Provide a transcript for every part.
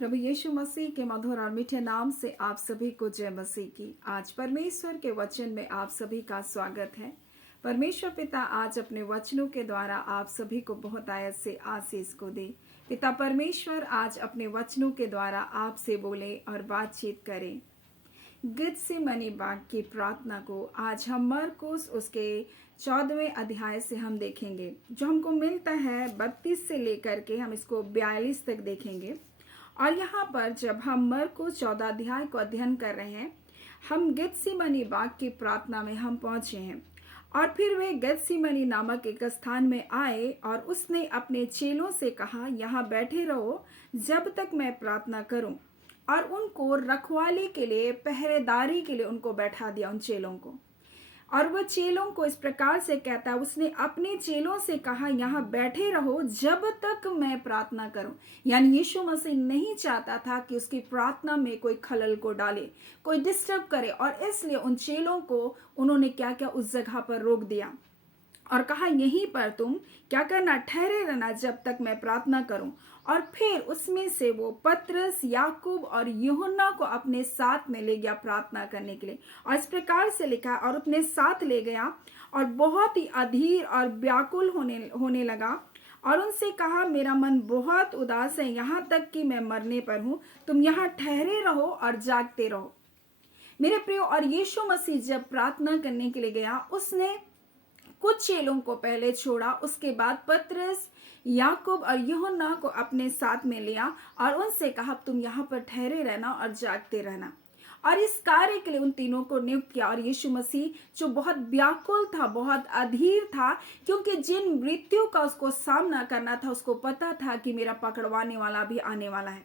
प्रभु यीशु मसीह के मधुर और मीठे नाम से आप सभी को जय मसीह की। आज परमेश्वर के वचन में आप सभी का स्वागत है। परमेश्वर पिता आज अपने वचनों के द्वारा आप सभी को बहुत आयत से आशीष को दे। पिता परमेश्वर आज अपने वचनों के द्वारा आपसे बोले और बातचीत करें। गेत्सेमनी बाग की प्रार्थना को आज हम मरकुस उसके 14वें अध्याय से हम देखेंगे, जो हमको मिलता है 32 से लेकर के हम इसको 42 तक देखेंगे। और यहाँ पर जब हम मरकुस 14 अध्याय को अध्ययन कर रहे हैं, हम गेत्सेमनी बाग की प्रार्थना में हम पहुंचे हैं। और फिर वे गेत्सेमनी नामक एक स्थान में आए और उसने अपने चेलों से कहा, यहाँ बैठे रहो जब तक मैं प्रार्थना करूं। और उनको रखवाली के लिए, पहरेदारी के लिए उनको बैठा दिया, उन चेलों को। और वह चेलों को इस प्रकार से कहता है, उसने अपने चेलों से कहा, यहाँ बैठे रहो जब तक मैं प्रार्थना करूं। यानी यीशु मसीह नहीं चाहता था कि उसकी प्रार्थना में कोई खलल को डाले, कोई डिस्टर्ब करे, और इसलिए उन चेलों को उन्होंने क्या क्या उस जगह पर रोक दिया और कहा, यहीं पर तुम क्या करना, ठहरे रहना जब तक मैं प्रार्थना करूं। और फिर उसमें से वो पतरस, याकूब और यूहन्ना को अपने साथ में ले गया प्रार्थना करने के लिए। और इस प्रकार से लिखा, और अपने साथ ले गया और बहुत ही अधीर और व्याकुल होने लगा और उनसे कहा, मेरा मन बहुत उदास है, यहाँ तक कि मैं मरने पर हूँ। तुम यहाँ ठहरे रहो और जागते रहो। मेरे प्रियो, और यीशु मसीह जब प्रार्थना करने के लिए गया, उसने कुछ चेलों को पहले छोड़ा, उसके बाद पतरस, याकूब और यूहन्ना को अपने साथ में लिया और उनसे कहा, तुम यहाँ पर ठहरे रहना और जागते रहना। और इस कार्य के लिए उन तीनों को नियुक्त किया। और यीशु मसीह जो बहुत व्याकुल था, बहुत अधीर था, क्योंकि जिन मृत्यु का उसको सामना करना था, उसको पता था कि मेरा पकड़वाने वाला भी आने वाला है।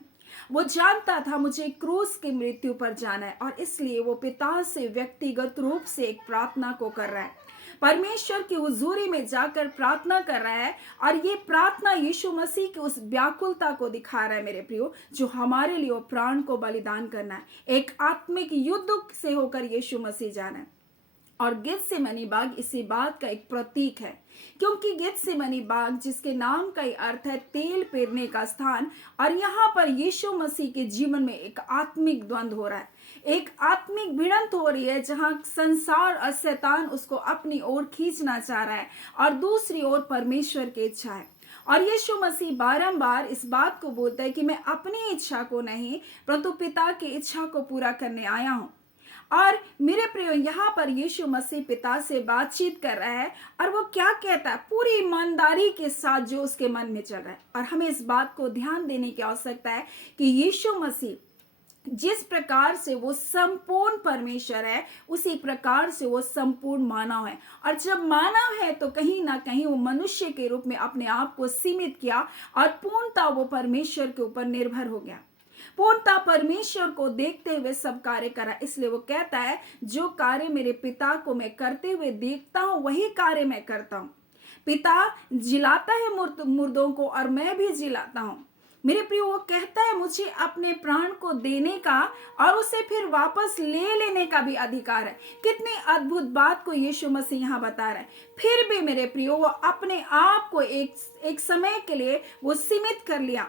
वो जानता था मुझे क्रूस की मृत्यु पर जाना है, और इसलिए वो पिता से व्यक्तिगत रूप से एक प्रार्थना को कर रहा है, परमेश्वर की हुजूरी में जाकर प्रार्थना कर रहा है। और ये प्रार्थना यीशु मसीह की उस व्याकुलता को दिखा रहा है मेरे प्रियो, जो हमारे लिए वो प्राण को बलिदान करना है, एक आत्मिक युद्ध से होकर यीशु मसीह जाना है। और गेत्सेमनी बाग इसी बात का एक प्रतीक है, क्योंकि गेत्सेमनी बाग जिसके नाम का ही अर्थ है तेल पेरने का स्थान, और यहाँ पर यीशु मसीह के जीवन में एक आत्मिक द्वंद्व हो रहा है, एक आत्मिक भिड़ंत हो रही है, जहां संसार और शैतान उसको अपनी ओर खींचना चाह रहा है और दूसरी ओर परमेश्वर की इच्छा है। और यीशु मसीह बारंबार इस बात को बोलता है कि मैं अपनी इच्छा को नहीं, परंतु पिता की इच्छा को पूरा करने आया हूं। और मेरे प्रियो, यहाँ पर यीशु मसीह पिता से बातचीत कर रहा है, और वो क्या कहता है पूरी ईमानदारी के साथ जो उसके मन में चल रहा है। और हमें इस बात को ध्यान देने की आवश्यकता है कि यीशु मसीह जिस प्रकार से वो संपूर्ण परमेश्वर है, उसी प्रकार से वो संपूर्ण मानव है। और जब मानव है तो कहीं ना कहीं वो मनुष्य के रूप में अपने आप को सीमित किया और पूर्णतः वो परमेश्वर के ऊपर निर्भर हो गया, पूर्णतः परमेश्वर को देखते हुए सब कार्य करा। इसलिए वो कहता है, जो कार्य मेरे पिता को मैं करते हुए देखता हूं, वही कार्य मैं करता हूं। पिता जिलाता है मुर्दों को और मैं भी जिलाता हूं। मेरे प्रियो, वो कहता है मुझे अपने प्राण को देने का और उसे फिर वापस ले लेने का भी अधिकार है। कितनी अद्भुत बात को यीशु मसीह यहाँ बता रहा है। फिर भी मेरे प्रियो, वो अपने आप को एक समय के लिए वो सीमित कर लिया,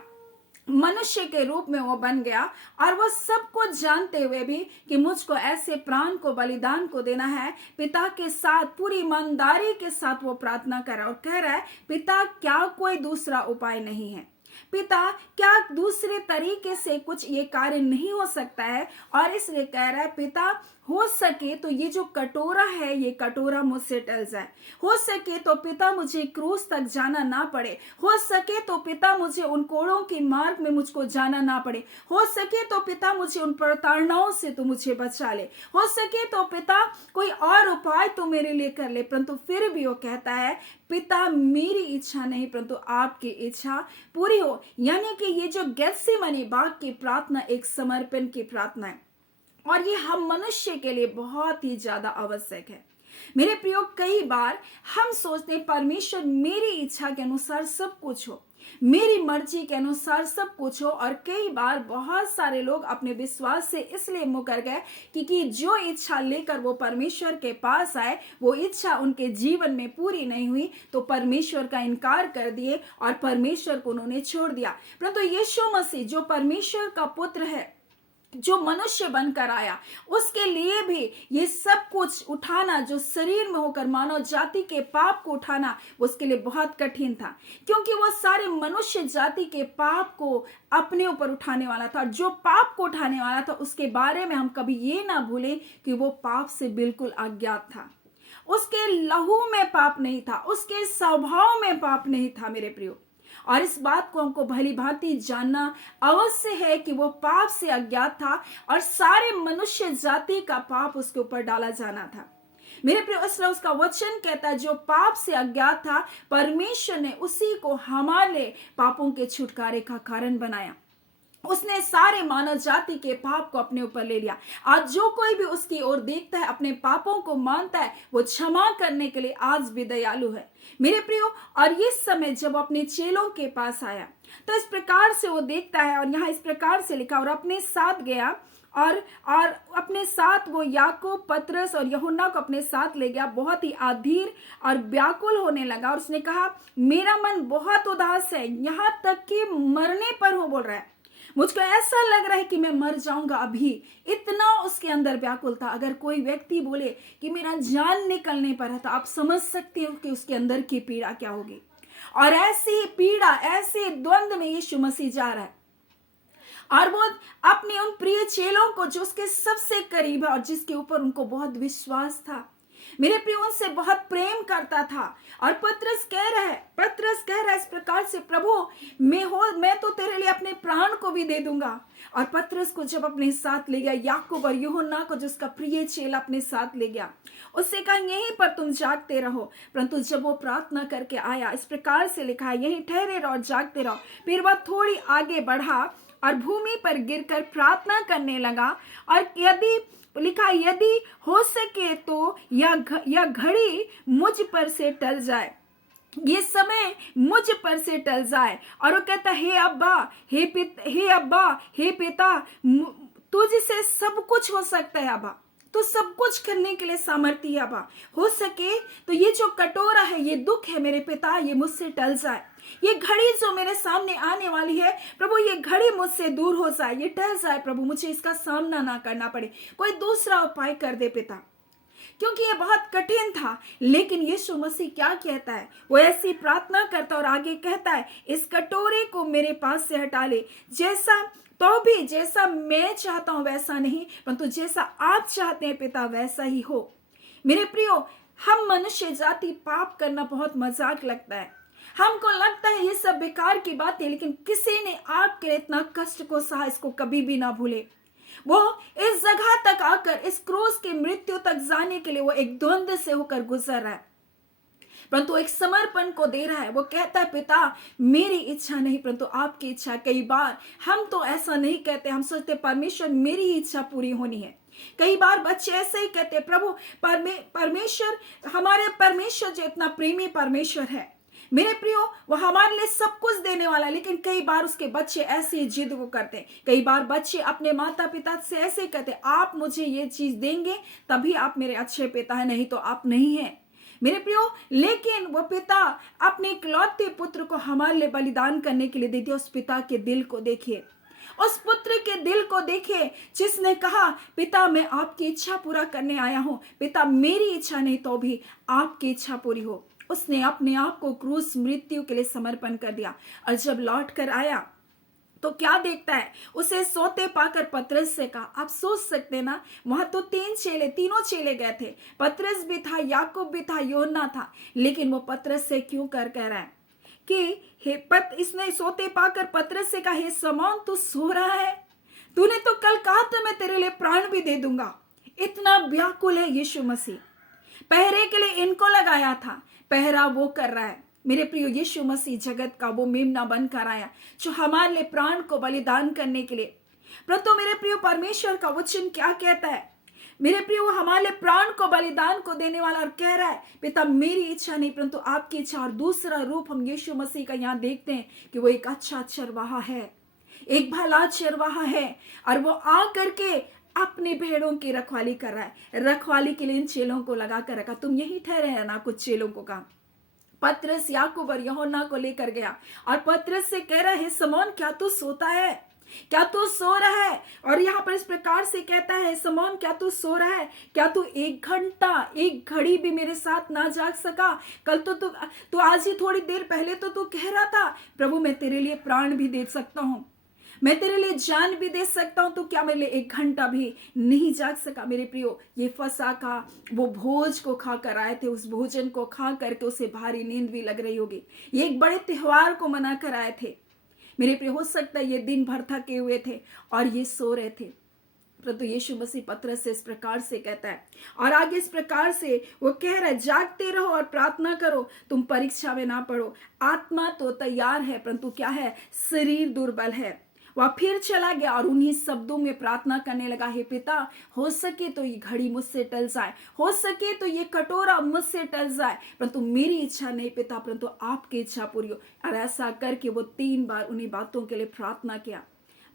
मनुष्य के रूप में वो बन गया। और वो सब कुछ जानते हुए भी कि मुझको ऐसे प्राण को बलिदान को देना है, पिता के साथ पूरी ईमानदारी के साथ वो प्रार्थना कर रहा है और कह रहा है, पिता क्या कोई दूसरा उपाय नहीं है, पिता क्या दूसरे तरीके से कुछ ये कार्य नहीं हो सकता है। और इसलिए कह रहा है, पिता हो सके तो ये जो कटोरा है, ये कटोरा मुझसे टल जाए। हो सके तो पिता मुझे क्रूस तक जाना ना पड़े। हो सके तो पिता मुझे उन कोड़ों के मार्ग में मुझको जाना ना पड़े। हो सके तो पिता मुझे उन प्रताड़नाओं से तो मुझे बचा ले। हो सके तो पिता कोई और उपाय तो मेरे लिए कर ले। परंतु फिर भी वो कहता है, पिता मेरी इच्छा नहीं परंतु आपकी इच्छा पूरी हो। यानी कि ये जो गेत्सेमनी बाग की प्रार्थना एक समर्पण की प्रार्थना है, और ये हम मनुष्य के लिए बहुत ही ज्यादा आवश्यक है। मेरे प्रियो, कई बार हम सोचते हैं परमेश्वर मेरी इच्छा के अनुसार सब कुछ हो, मेरी मर्जी के अनुसार सब कुछ हो। और कई बार बहुत सारे लोग अपने विश्वास से इसलिए मुकर गए क्योंकि जो इच्छा लेकर वो परमेश्वर के पास आए वो इच्छा उनके जीवन में पूरी नहीं हुई, तो परमेश्वर का इनकार कर दिए और परमेश्वर को उन्होंने छोड़ दिया। परंतु यीशु मसीह जो परमेश्वर का पुत्र है, जो मनुष्य बनकर आया, उसके लिए भी ये सब कुछ उठाना, जो शरीर में होकर मानव जाति के पाप को उठाना, उसके लिए बहुत कठिन था, क्योंकि वो सारे मनुष्य जाति के पाप को अपने ऊपर उठाने वाला था। और जो पाप को उठाने वाला था उसके बारे में हम कभी ये ना भूलें कि वो पाप से बिल्कुल अज्ञात था। उसके लहू में पाप नहीं था, उसके स्वभाव में पाप नहीं था मेरे प्रियो। और इस बात को हमको भली भांति जानना अवश्य है कि वो पाप से अज्ञात था और सारे मनुष्य जाति का पाप उसके ऊपर डाला जाना था मेरे प्रिय। इसलिए उसका वचन कहता है जो पाप से अज्ञात था, परमेश्वर ने उसी को हमारे पापों के छुटकारे का कारण बनाया। उसने सारे मानव जाति के पाप को अपने ऊपर ले लिया। आज जो कोई भी उसकी ओर देखता है, अपने पापों को मानता है, वो क्षमा करने के लिए आज भी दयालु है मेरे प्रियो। और इस समय जब अपने चेलों के पास आया तो इस प्रकार से वो देखता है, और यहाँ इस प्रकार से लिखा, और अपने साथ गया और अपने साथ वो याकूब, पतरस और यूहन्ना को अपने साथ ले गया। बहुत ही अधीर और व्याकुल होने लगा और उसने कहा मेरा मन बहुत उदास है, यहाँ तक कि मरने पर हूं। बोल रहा है मुझको ऐसा लग रहा है कि मैं मर जाऊंगा अभी, इतना उसके अंदर व्याकुल था। अगर कोई व्यक्ति बोले कि मेरा जान निकलने पर है तो आप समझ सकते हो कि उसके अंदर की पीड़ा क्या होगी। और ऐसी पीड़ा, ऐसे द्वंद्व में यीशु मसीह जा रहा है और वो अपने उन प्रिय चेलों को जो उसके सबसे करीब है और जिसके ऊपर उनको बहुत विश्वास था मेरे प्रिय, उनसे बहुत प्रेम करता था। और पतरस कह रहा है इस प्रकार से, प्रभु मैं तो तेरे लिए अपने प्राण को भी दे दूंगा। और पतरस को जब अपने साथ ले गया, याकूब और यूहन्ना को जो उसका प्रिय चेला अपने साथ ले गया, उससे कहा यहीं पर तुम जागते रहो। परंतु जब वो प्रार्थना करके आया, इस प्रकार से लिखा है यहीं ठहरे रहो और जागते रहो। फिर वह थोड़ी आगे बढ़ा और भूमि पर गिरकर प्रार्थना करने लगा और यदि हो सके तो यह घड़ी मुझ पर से टल जाए, ये समय मुझ पर से टल जाए। और वो कहता हे अब्बा, हे पिता, तुझसे सब कुछ हो सकता है अब्बा, तो सब कुछ करने के लिए सामर्थ्य है अब्बा। हो सके तो ये जो कटोरा है, ये दुख है मेरे पिता, ये मुझसे टल जाए। ये घड़ी जो मेरे सामने आने वाली है प्रभु, ये घड़ी मुझसे दूर हो जाए, ये टल जाए प्रभु, मुझे इसका सामना ना करना पड़े, कोई दूसरा उपाय कर दे पिता, क्योंकि ये बहुत कठिन था। लेकिन यीशु मसीह क्या कहता है, वो ऐसी प्रार्थना करता और आगे कहता है इस कटोरे को मेरे पास से हटा ले, जैसा मैं चाहता हूं वैसा नहीं, परंतु जैसा आप चाहते हैं पिता वैसा ही हो। मेरे प्रियो, हम मनुष्य जाति पाप करना बहुत मजाक लगता है, हमको लगता है ये सब बेकार की बात है, लेकिन किसी ने आपके लिए इतना कष्ट को सहा, इसको कभी भी ना भूले। वो इस जगह तक आकर इस क्रूस की मृत्यु तक जाने के लिए वो एक द्वंद्व से होकर गुजर रहा है, परंतु एक समर्पण को दे रहा है। वो कहता है पिता मेरी इच्छा नहीं परंतु आपकी इच्छा। कई बार हम तो ऐसा नहीं कहते, हम सोचते परमेश्वर मेरी ही इच्छा पूरी होनी है। कई बार बच्चे ऐसे ही कहते प्रभु परमेश्वर, हमारे परमेश्वर जो इतना प्रेमी परमेश्वर है मेरे प्रियो, वो हमारे लिए सब कुछ देने वाला है, लेकिन कई बार उसके बच्चे ऐसी जिद को करते हैं। कई बार बच्चे अपने माता पिता से ऐसे कहते आप मुझे ये चीज देंगे तभी आप मेरे अच्छे पिता हैं, नहीं तो आप नहीं हैं मेरे प्रियो। लेकिन वो पिता अपने इकलौते पुत्र को हमारे लिए बलिदान करने के लिए दे दिया। उस पिता के दिल को देखिए, उस पुत्र के दिल को देखिए जिसने कहा पिता मैं आपकी इच्छा पूरा करने आया हूं, पिता मेरी इच्छा नहीं तो भी आपकी इच्छा पूरी हो। उसने अपने आप को क्रूस मृत्यु के लिए समर्पण कर दिया। और जब लौट कर आया तो क्या देखता है, उसे सोते पाकर पतरस से कहा, आप सोच सकते ना, वहां तो तीनों चेले गए थे, पतरस भी था, याकूब भी था, यूहन्ना था, लेकिन वो पतरस से क्यों कह रहा है कि इसने सोते पाकर पतरस से कहा हे शमौन तू सो रहा है, तूने तो कल कहा था मैं तेरे लिए प्राण भी दे दूंगा। इतना व्याकुल है यीशु मसीह, पहरे के लिए इनको लगाया था, पहरा वो कर रहा है। मेरे प्रियो, यीशु मसीह जगत का वो मेमना बनकर आया जो हमारे लिए प्राण को बलिदान करने के लिए। परंतु मेरे प्रियो, परमेश्वर का वचन क्या कहता है, मेरे प्रिय वो हमारे लिए प्राण को बलिदान को देने वाला और कह रहा है पिता मेरी इच्छा नहीं परंतु आपकी इच्छा। और दूसरा रूप हम यीशु मसीह का यहाँ देखते हैं कि वो एक अच्छा चरवाहा है, एक भला चरवाहा है और वो आ करके अपने भेड़ों की रखवाली कर रहा है। रखवाली के लिए इन चेलों को लगा कर रखा। तुम यही ठहरे है ना, कुछ चेलों को कहा। पतरस याकूब और यूहन्ना को लेकर गया और पतरस से कह रहा है समौन क्या तू सोता है, क्या तू सो रहा है? और यहाँ पर इस प्रकार से कहता है समौन क्या तू सो रहा है? क्या तू 1 घंटा 1 घड़ी भी मेरे साथ ना जाग सका? कल तो तू आज ही थोड़ी देर पहले तो तू कह रहा था प्रभु मैं तेरे लिए प्राण भी दे सकता हूं, मैं तेरे लिए जान भी दे सकता हूं, तो क्या मेरे लिए 1 घंटा भी नहीं जाग सका? मेरे प्रियो ये फसा का वो भोज को खा कर आए थे, उस भोजन को खा करके उसे भारी नींद भी लग रही होगी। ये एक बड़े त्योहार को मना कर आए थे मेरे प्रिय। हो सकता है ये दिन भर थके हुए थे और ये सो रहे थे, परंतु यीशु मसीह पतरस से इस प्रकार से कहता है और आगे इस प्रकार से वो कह रहा है जागते रहो और प्रार्थना करो, तुम परीक्षा में ना पड़ो। आत्मा तो तैयार है परंतु क्या है, शरीर दुर्बल है। वह फिर चला गया और उन्हीं शब्दों में प्रार्थना करने लगा, हे पिता हो सके तो ये घड़ी मुझसे टल जाए, हो सके तो ये कटोरा मुझसे टल जाए, परंतु मेरी इच्छा नहीं पिता परंतु आपकी इच्छा पूरी हो। और ऐसा करके वो 3 बार उन्हीं बातों के लिए प्रार्थना किया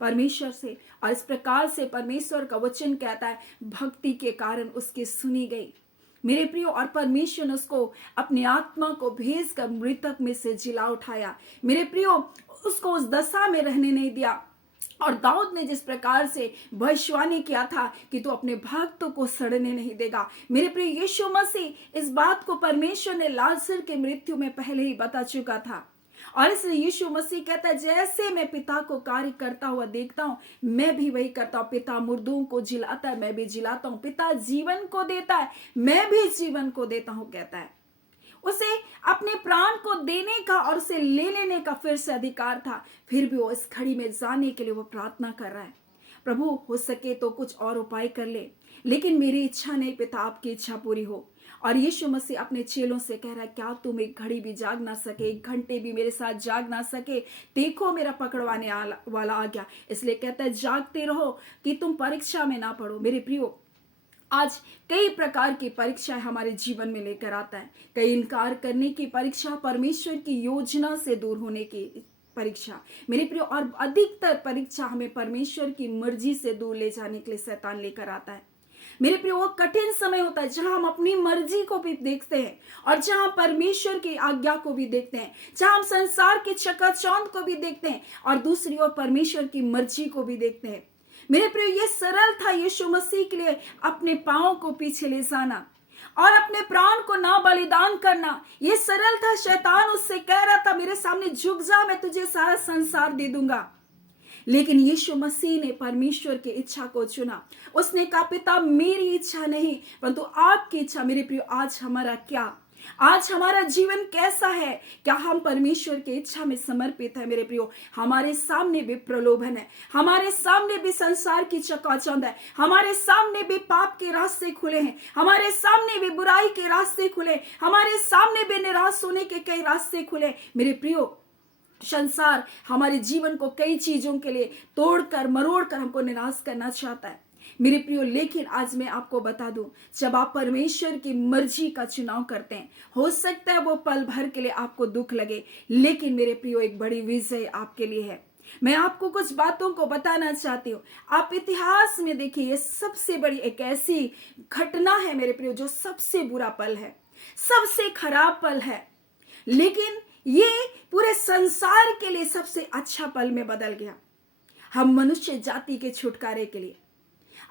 परमेश्वर से। और इस प्रकार से परमेश्वर का वचन कहता है भक्ति के कारण उसकी सुनी गई मेरे प्रियो। और परमेश्वर ने उसको अपनी आत्मा को भेज कर मृतक में से जिला उठाया मेरे प्रियो, उसको उस दशा में रहने नहीं दिया। और दाऊद ने जिस प्रकार से भविष्यवाणी किया था कि तू अपने भक्तों को सड़ने नहीं देगा, मेरे प्रिय यीशु मसीह इस बात को परमेश्वर ने लाजर के मृत्यु में पहले ही बता चुका था। और इसलिए यीशु मसीह कहता है जैसे मैं पिता को कार्य करता हुआ देखता हूं मैं भी वही करता हूं। पिता मुर्दों को जिलाता है मैं भी जिलाता हूं, पिता जीवन को देता है मैं भी जीवन को देता हूं। कहता है उसे अपने प्राण को देने का और उसे ले लेने का फिर से अधिकार था, फिर भी वो इस घड़ी में जाने के लिए वो प्रार्थना कर रहा है प्रभु हो सके तो कुछ और उपाय कर ले, लेकिन मेरी इच्छा नहीं पिता आपकी इच्छा पूरी हो। और यीशु मसीह अपने चेलों से कह रहा है क्या तुम 1 घड़ी भी जाग ना सके, 1 घंटे भी मेरे साथ जाग ना सके? देखो मेरा पकड़वाने वाला आ गया। इसलिए कहता है जागते रहो कि तुम परीक्षा में ना पड़ो। मेरे प्रियो आज कई प्रकार की परीक्षाएं हमारे जीवन में लेकर आता है। कई इनकार करने की परीक्षा, परमेश्वर की योजना से दूर होने की परीक्षा मेरे प्रियो, और अधिकतर परीक्षा हमें परमेश्वर की मर्जी से दूर ले जाने के लिए शैतान लेकर आता है मेरे प्रियो। वो कठिन समय होता है जहां हम अपनी मर्जी को भी देखते हैं और जहां परमेश्वर की आज्ञा को भी देखते हैं, जहां हम संसार के चकाचौंध को भी देखते हैं और दूसरी ओर परमेश्वर की मर्जी को भी देखते हैं मेरे प्रियो। ये सरल था यीशु मसीह के लिए अपने पांव को पीछे ले जाना और अपने प्राण को ना बलिदान करना। ये सरल था। शैतान उससे कह रहा था मेरे सामने झुक जा, मैं तुझे सारा संसार दे दूंगा, लेकिन यीशु मसीह ने परमेश्वर की इच्छा को चुना। उसने कहा पिता मेरी इच्छा नहीं परंतु आपकी इच्छा। मेरे प्रियो आज हमारा क्या, आज हमारा जीवन कैसा है? क्या हम परमेश्वर की इच्छा में समर्पित है? मेरे प्रियो हमारे सामने भी प्रलोभन है, हमारे सामने भी संसार की चकाचौंध है, हमारे सामने भी पाप के रास्ते खुले हैं, हमारे सामने भी बुराई के रास्ते खुले, हमारे सामने भी निराश होने के कई रास्ते खुले। मेरे प्रियो संसार हमारे जीवन को कई चीजों के लिए तोड़कर मरोड़कर हमको निराश करना चाहता है मेरे प्रियो, लेकिन आज मैं आपको बता दूं जब आप परमेश्वर की मर्जी का चुनाव करते हैं हो सकता है वो पल भर के लिए आपको दुख लगे, लेकिन मेरे प्रियो एक बड़ी विजय आपके लिए है। मैं आपको कुछ बातों को बताना चाहती हूँ। आप इतिहास में देखिए ये सबसे बड़ी एक ऐसी घटना है मेरे प्रियो जो सबसे बुरा पल है, सबसे खराब पल है, लेकिन ये पूरे संसार के लिए सबसे अच्छा पल में बदल गया हम मनुष्य जाति के छुटकारे के लिए।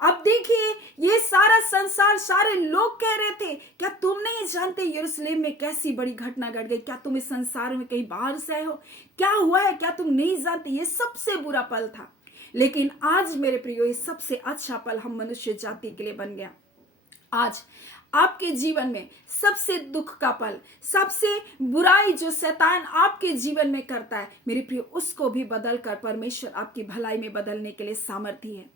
अब देखिए ये सारा संसार, सारे लोग कह रहे थे क्या तुम नहीं जानते यरूशलेम में कैसी बड़ी घटना घट गई? क्या तुम इस संसार में कहीं बाहर से आए हो? क्या हुआ है? क्या तुम नहीं जानते? ये सबसे बुरा पल था, लेकिन आज मेरे प्रियो ये सबसे अच्छा पल हम मनुष्य जाति के लिए बन गया। आज आपके जीवन में सबसे दुख का पल, सबसे बुराई जो शैतान आपके जीवन में करता है मेरे प्रियो उसको भी बदलकर परमेश्वर आपकी भलाई में बदलने के लिए सामर्थ्य है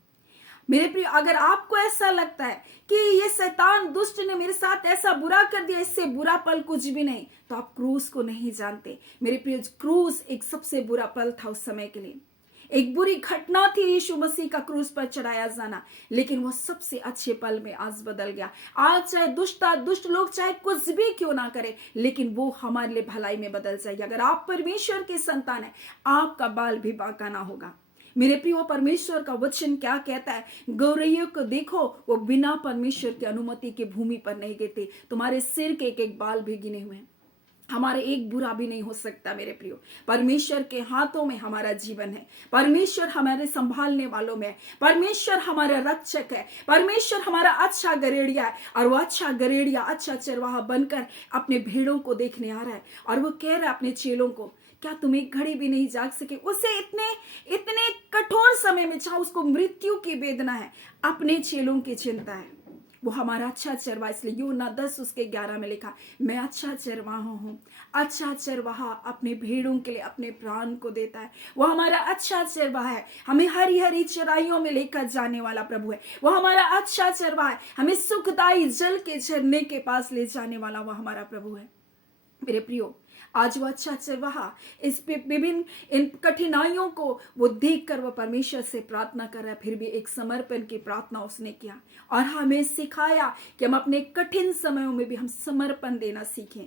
मेरे प्रियो। अगर आपको ऐसा लगता है कि ये शैतान दुष्ट ने मेरे साथ ऐसा बुरा कर दिया, इससे बुरा पल कुछ भी नहीं, तो आप क्रूस को नहीं जानते मेरे प्रियो। क्रूस एक सबसे बुरा पल था उस समय के लिए। एक बुरी घटना थी यीशु मसीह का क्रूस पर चढ़ाया जाना, लेकिन वो सबसे अच्छे पल में आज बदल गया। आज चाहे दुष्ट लोग चाहे कुछ भी क्यों ना करे, लेकिन वो हमारे लिए भलाई में बदल जाएगी। अगर आप परमेश्वर के संतान है, आपका बाल भी बांका ना होगा। मेरे प्रियो, परमेश्वर का वचन क्या कहता है? गौरैयों को देखो, वो बिना परमेश्वर की अनुमति के भूमि पर नहीं गिरते। तुम्हारे सिर के एक एक बाल भी गिने हुए हैं। हमारे एक बुरा भी नहीं हो सकता मेरे प्रियो। परमेश्वर के हाथों में हमारा जीवन है। परमेश्वर हमारे संभालने वालों में है। परमेश्वर हमारा रक्षक है। परमेश्वर हमारा अच्छा गरेड़िया है, और वो अच्छा गरेड़िया, अच्छा चरवाहा बनकर अपने भेड़ों को देखने आ रहा है। और वो कह रहा है अपने चेलों को, क्या तुम एक घड़ी भी नहीं जाग सके? उसे इतने कठोर समय में, चाहे उसको मृत्यु की वेदना है, अपने चेलों की चिंता है। वो हमारा अच्छा चरवाहा, इसलिए यूहन्ना 10:11 में लिखा, मैं अच्छा चरवाहा हूँ। अच्छा चरवाहा अपने भेड़ों के लिए अपने प्राण को देता है। वो हमारा अच्छा चरवाहा है, हमें हरी हरी चराइयों में लेकर जाने वाला प्रभु है। वो हमारा अच्छा चरवाहा है, हमें सुखदाई जल के झरने के पास ले जाने वाला वो हमारा प्रभु है। मेरे प्रियो, आज वो अच्छा चरवाहा इस विभिन्न इन कठिनाइयों को वो देखकर वो परमेश्वर से प्रार्थना कर रहा है। फिर भी एक समर्पण की प्रार्थना उसने किया, और हमें सिखाया कि हम अपने कठिन समयों में भी हम समर्पण देना सीखें।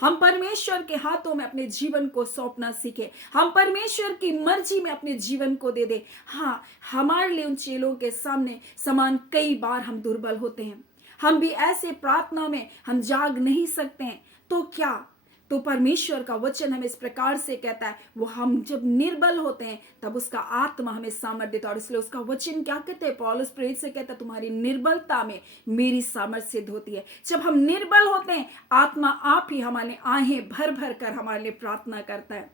हम परमेश्वर के हाथों में अपने जीवन को सौंपना सीखें। हम परमेश्वर की मर्जी में अपने जीवन को दे दें। हाँ, हमारे लिए उन चेलों के सामने समान कई बार हम दुर्बल होते हैं। हम भी ऐसे प्रार्थना में हम जाग नहीं सकते हैं, तो क्या? तो परमेश्वर का वचन हमें इस प्रकार से कहता है, वो हम जब निर्बल होते हैं तब उसका आत्मा हमें सामर्थ्य देता है। और इसलिए उसका वचन क्या कहते हैं? पौलुस प्रेरित से कहता है, तुम्हारी निर्बलता में मेरी सामर्थ्य सिद्ध होती है। जब हम निर्बल होते हैं, आत्मा आप ही हमारे लिए आहें भर भर कर हमारे लिए प्रार्थना करता है।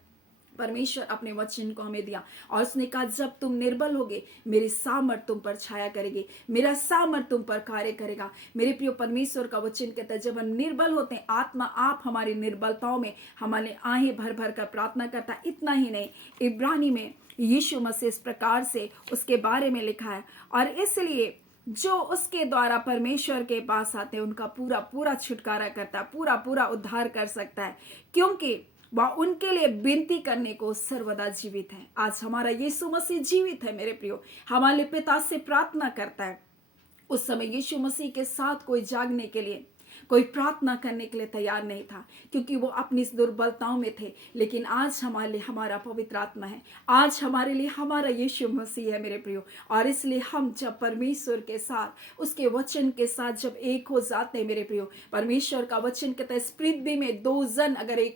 परमेश्वर अपने वचन को हमें दिया, और उसने कहा, जब तुम निर्बल होगे, मेरी सामर्थ तुम पर छाया करेगी, मेरा सामर्थ तुम पर कार्य करेगा। मेरे प्रियो, परमेश्वर का वचन कहता है, जब हम निर्बल होते हैं, आत्मा आप हमारी निर्बलताओं में हमारे आहें भर भर कर प्रार्थना करता है। इतना ही नहीं, इब्रानी में यीशु मसीह इस प्रकार से उसके बारे में लिखा है, और इसलिए जो उसके द्वारा परमेश्वर के पास आते हैं उनका पूरा पूरा छुटकारा करता है, पूरा पूरा उद्धार कर सकता है, क्योंकि वह उनके लिए विनती करने को सर्वदा जीवित है। आज हमारा यीशु मसीह जीवित है मेरे प्रियो, हमारे पिता से प्रार्थना करता है। उस समय यीशु मसीह के साथ कोई जागने के लिए, कोई प्रार्थना करने के लिए तैयार नहीं था, क्योंकि वो अपनी दुर्बलताओं में थे। लेकिन आज हमारे लिए हमारा पवित्र आत्मा है, आज हमारे लिए हमारा यीशु मसीह है मेरे प्रियो। और इसलिए हम जब परमेश्वर के साथ, उसके वचन के साथ जब एक हो जाते हैं मेरे प्रियो, परमेश्वर का वचन कहता है, इस पृथ्वी में दो जन अगर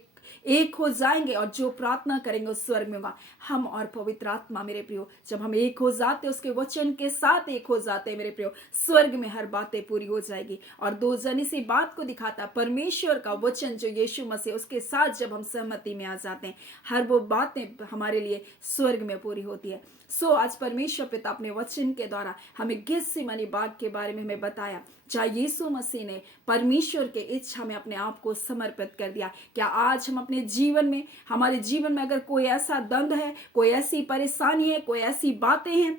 एक हो जाएंगे और जो प्रार्थना करेंगे उस स्वर्ग में होगा। हम और पवित्र आत्मा मेरे प्रियो, जब हम एक हो जाते, उसके वचन के साथ एक हो जाते हैं मेरे प्रियो, स्वर्ग में हर बातें पूरी हो जाएगी। और दो जन इसी बात को दिखाता है, परमेश्वर का वचन जो यीशु मसीह, उसके साथ जब हम सहमति में आ जाते हैं, हर वो बातें हमारे लिए स्वर्ग में पूरी होती है। आज परमेश्वर पिता अपने वचन के द्वारा हमें गेत्सेमनी बाग के बारे में हमें बताया, जहाँ यीशु मसीह ने परमेश्वर के इच्छा में अपने आप को समर्पित कर दिया। क्या आज हम अपने जीवन में, हमारे जीवन में अगर कोई ऐसा द्वंद्व है, कोई ऐसी परेशानी है, कोई ऐसी बातें हैं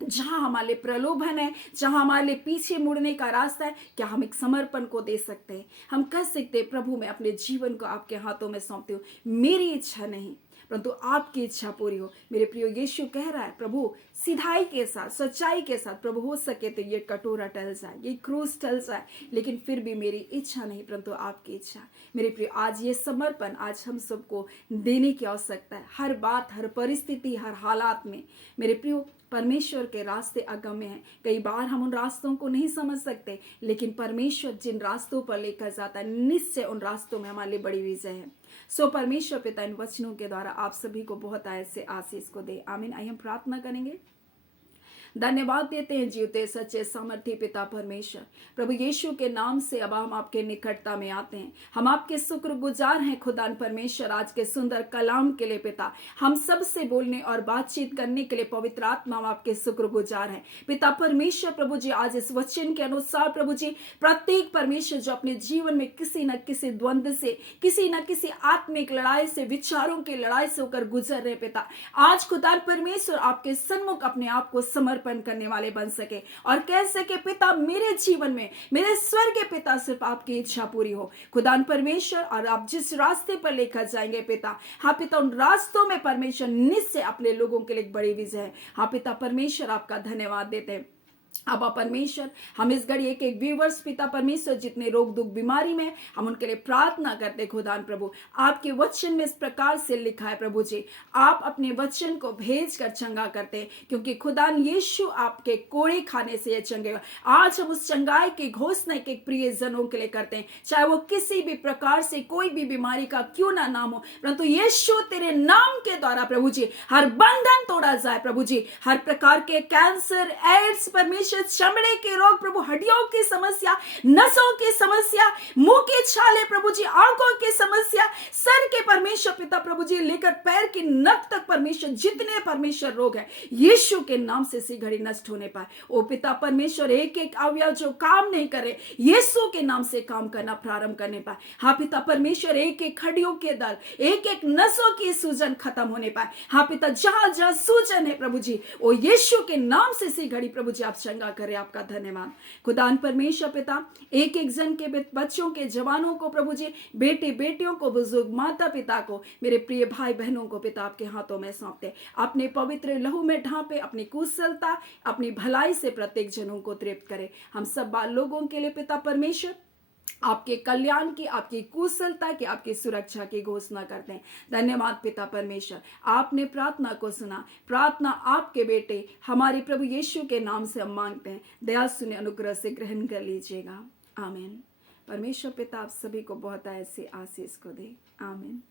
जहां हमारे लिए प्रलोभन है, जहां हमारे लिए पीछे मुड़ने का रास्ता है, क्या हम एक समर्पण को दे सकते हैं? हम कह सकते हैं, प्रभु मैं अपने जीवन को आपके हाथों में सौंपती हूँ, मेरी इच्छा नहीं परंतु आपकी इच्छा पूरी हो। मेरे प्रियो, यीशु कह रहा है, प्रभु सिधाई के साथ, सच्चाई के साथ, प्रभु हो सके तो ये कटोरा टल जाए, ये क्रूस टल जाए, लेकिन फिर भी मेरी इच्छा नहीं परंतु आपकी इच्छा। मेरे प्रियो, आज ये समर्पण आज हम सबको देने की आवश्यकता है। हर बात, हर परिस्थिति, हर हालात में मेरे प्रियो, परमेश्वर के रास्ते अगम्य हैं। कई बार हम उन रास्तों को नहीं समझ सकते, लेकिन परमेश्वर जिन रास्तों पर लेकर जाता है, निश्चय उन रास्तों में हमारे लिए बड़ी विजय है। परमेश्वर पिता इन वचनों के द्वारा आप सभी को बहुत आयत से आशीष को दे। आमीन। आइए हम प्रार्थना करेंगे। धन्यवाद देते हैं जीवते सच्चे सामर्थ्य पिता परमेश्वर, प्रभु यीशु के नाम से अब हम आपके निकटता में आते हैं। हम आपके शुक्रगुजार हैं खुदान परमेश्वर, आज के सुंदर कलाम के लिए पिता, हम सबसे बोलने और बातचीत करने के लिए पवित्र आत्मा हम आपके शुक्रगुजार हैं पिता परमेश्वर। प्रभु जी, आज इस वचन के अनुसार प्रभु जी, प्रत्येक परमेश्वर जो अपने जीवन में किसी न किसी द्वंद्व से, किसी न किसी आत्मिक लड़ाई से, विचारों की लड़ाई से होकर गुजर रहे पिता, आज खुदान परमेश्वर आपके सन्मुख अपने आप को समर्पित समर्पण करने वाले बन सके और कह सके पिता मेरे जीवन में मेरे स्वर्ग के पिता सिर्फ आपकी इच्छा पूरी हो। खुदा परमेश्वर, और आप जिस रास्ते पर लेकर जाएंगे पिता, हाँ पिता उन रास्तों में परमेश्वर निश्चय अपने लोगों के लिए एक बड़ी विजय है। हाँ पिता परमेश्वर आपका धन्यवाद देते हैं। अब परमेश्वर हम इस घड़ी एक एक व्यूवर्स पिता परमेश्वर जितने रोग दुख बीमारी में, हम उनके लिए प्रार्थना करते खुदा प्रभु। आपके वचन में इस प्रकार से लिखा है प्रभु जी, आप अपने वचन को भेज कर चंगा करते हैं, क्योंकि खुदा यीशु आपके कोड़े खाने से ये चंगेगा। आज हम उस चंगाई की घोषणा एक प्रिय जनों के लिए करते हैं, चाहे वो किसी भी प्रकार से कोई भी बीमारी का क्यों ना नाम हो, परंतु यीशु तेरे नाम के द्वारा प्रभु जी हर बंधन तोड़ा जाए प्रभु जी। हर प्रकार के कैंसर, एड्स परमेश्वर, चमड़े के रोग प्रभु, हड्डियों की समस्या, नसों की समस्या, मुंह के छाले प्रभु जी, आंखों की समस्या, सर के परमेश्वर पिता प्रभु जी लेकर पैर की नख तक परमेश्वर जितने परमेश्वर रोग है यीशु के नाम से इसी घड़ी नष्ट होने पाए। ओ पिता परमेश्वर एक एक अवयव जो काम नहीं करे यीशु के नाम से काम करना प्रारंभ करने पाए। हाँ पिता परमेश्वर एक एक हड्डियों के दर्द, एक एक नसों की सूजन खत्म होने पाए। हाँ पिता जहां जहां सूजन है प्रभु जी, ओ यीशु के नाम से इसी घड़ी प्रभु जी आप चंगा करे। आपका धन्यवाद खुदान परमेश्वर पिता, एक एक जन के बच्चों के, जवानों को प्रभु जी, बेटे बेटियों को, बुजुर्ग माता पिता को, मेरे प्रिय भाई बहनों को पिता आपके हाथों में सौंपते, अपने पवित्र लहू में ढांपे, अपनी कुशलता अपनी भलाई से प्रत्येक जनों को तृप्त करे। हम सब बाल लोगों के लिए पिता परमेश्वर आपके कल्याण की, आपकी कुशलता की, आपकी सुरक्षा की घोषणा करते हैं। धन्यवाद पिता परमेश्वर, आपने प्रार्थना को सुना। प्रार्थना आपके बेटे हमारे प्रभु यीशु के नाम से हम मांगते हैं। दया सुने, अनुग्रह से ग्रहण कर लीजिएगा। आमीन। परमेश्वर पिता आप सभी को बहुत ऐसी आशीष को दे। आमीन।